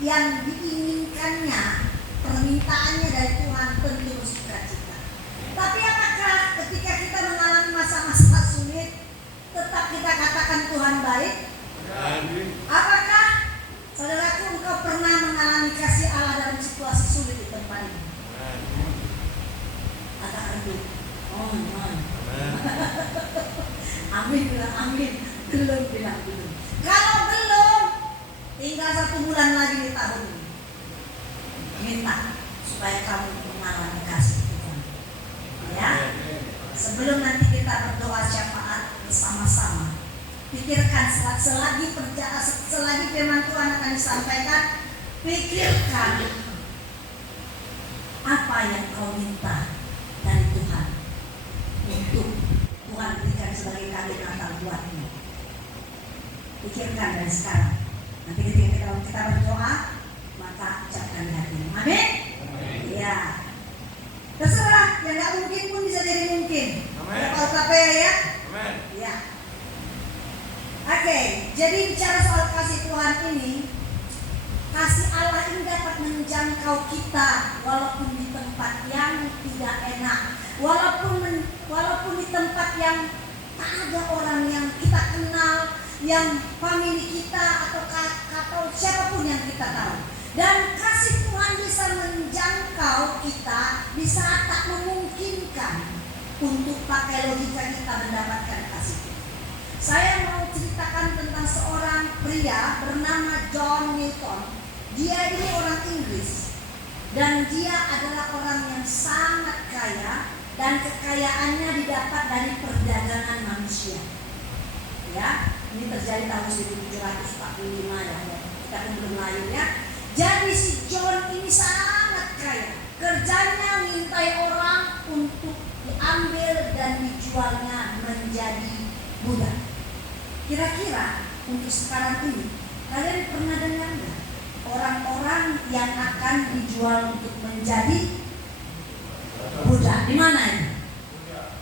yang diinginkannya, permintaannya dari Tuhan tentu sukacita. Tapi apakah ketika kita mengalami masa-masa sulit tetap kita katakan Tuhan baik? Apakah saudaraku engkau pernah mengalami kasih Allah dalam situasi sulit di tempat ini? Katakan dulu. Oh, amin. Amin, bilang amin. Belum bilang belum. Kalau belum, tinggal 1 bulan lagi di tahun ini. Minta supaya kamu mengalami kasih Tuhan. Ya. Sebelum nanti kita berdoa syafaat bersama-sama, pikirkan selagi firman Tuhan akan disampaikan, pikirkan apa yang kau minta dari Tuhan untuk Tuhan berikan sebagai kado Natal buatmu. Pikirkan dari sekarang. Nanti ketika kita berdoa, maka ucapkan di hatimu. Amin? Ya. Terserah, yang gak mungkin pun bisa jadi mungkin. Kalau KPR ya? Amin. Ya. Oke, jadi bicara soal kasih Tuhan ini, kasih Allah ini dapat menjangkau kita walaupun di tempat yang tidak enak, walaupun di tempat yang tak ada orang yang kita kenal, yang famili kita atau siapapun yang kita tahu. Dan kasih Tuhan bisa menjangkau kita di saat tak memungkinkan untuk pakai logika kita mendapatkan kasih Tuhan. Saya mau ceritakan tentang seorang pria bernama John Newton. Dia ini orang Inggris dan dia adalah orang yang sangat kaya dan kekayaannya didapat dari perdagangan manusia. Ya, ini terjadi tahun 1745 ya. Kita pun belum lahir ya. Jadi si John ini sangat kaya. Kerjanya mintai orang untuk diambil dan dijualnya menjadi budak. Kira-kira untuk sekarang ini kalian pernah dengar nggak orang-orang yang akan dijual untuk menjadi budak? Di mana ini?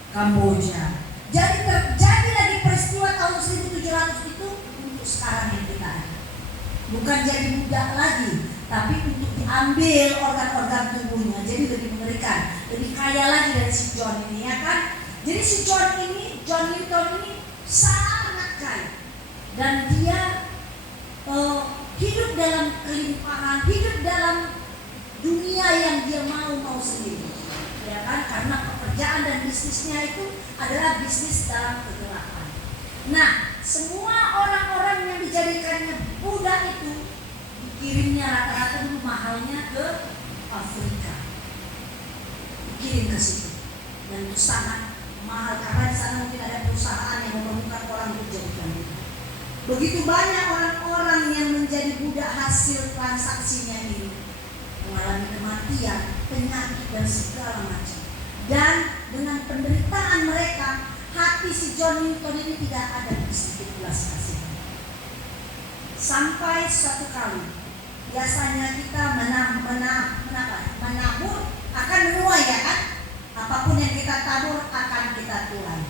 Kamboja. Jadi terjadi lagi peristiwa tahun 1700 itu untuk sekarang yang kita ada. Bukan jadi budak lagi, tapi untuk diambil organ-organ tubuhnya. Jadi lebih mengerikan, lebih kaya lagi dari si John ini, ya kan? Jadi si John Newton ini sangat kaya dan dia hidup dalam kelimpahan, hidup dalam dunia yang dia mau sendiri, ya kan? Karena pekerjaan dan bisnisnya itu adalah bisnis dalam kegelapan. Nah, semua orang-orang yang dijadikannya budak itu dikirimnya rata-rata dulu mahalnya ke Afrika, dikirim ke situ, dan itu sangat mahal karena di sana mungkin ada perusahaan yang memerlukan orang untuk jadikan budak. Begitu banyak orang-orang yang menjadi budak hasil transaksinya ini mengalami kematian, penyakit dan segala macam. Dan dengan penderitaan mereka, hati si John Newton ini tidak ada sedikit belas kasihan. Sampai suatu kali, biasanya kita menabur akan menuai, ya kan? Apapun yang kita tabur akan kita tuai.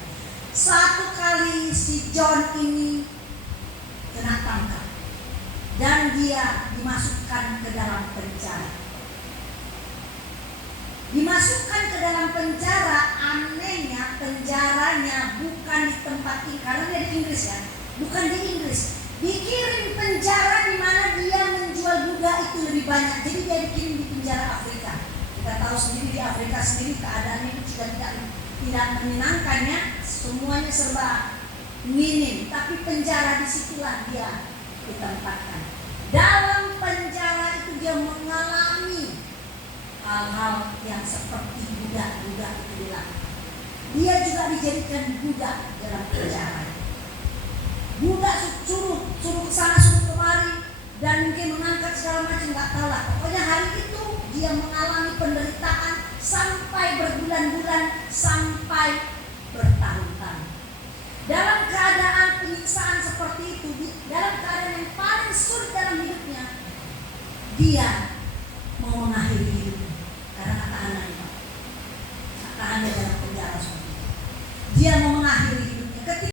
Suatu kali si John ini kena tangkap dan dia dimasukkan ke dalam penjara. Dimasukkan ke dalam penjara, anehnya penjaranya bukan di tempat ini, karena dia di Inggris ya, bukan di Inggris. Dikirim penjara di mana dia menjual budak itu lebih banyak. Jadi dia dikirim di penjara Afrika. Kita tahu sendiri di Afrika sendiri keadaannya itu juga tidak menyenangkan ya, semuanya serba minim. Tapi penjara disitulah dia ditempatkan. Dalam penjara itu dia mengalami hal-hal yang seperti budak-budak itu dilakukan. Dia juga dijadikan budak dalam penjara. Budak suruh ke sana, suruh kemari, dan mungkin mengangkat segala macam, nggak tahu lah. Pokoknya hari itu dia mengalami penderitaan sampai berbulan-bulan, sampai bertahun-tahun. Dalam keadaan penyiksaan seperti itu, dalam keadaan yang paling sulit dalam hidupnya, dia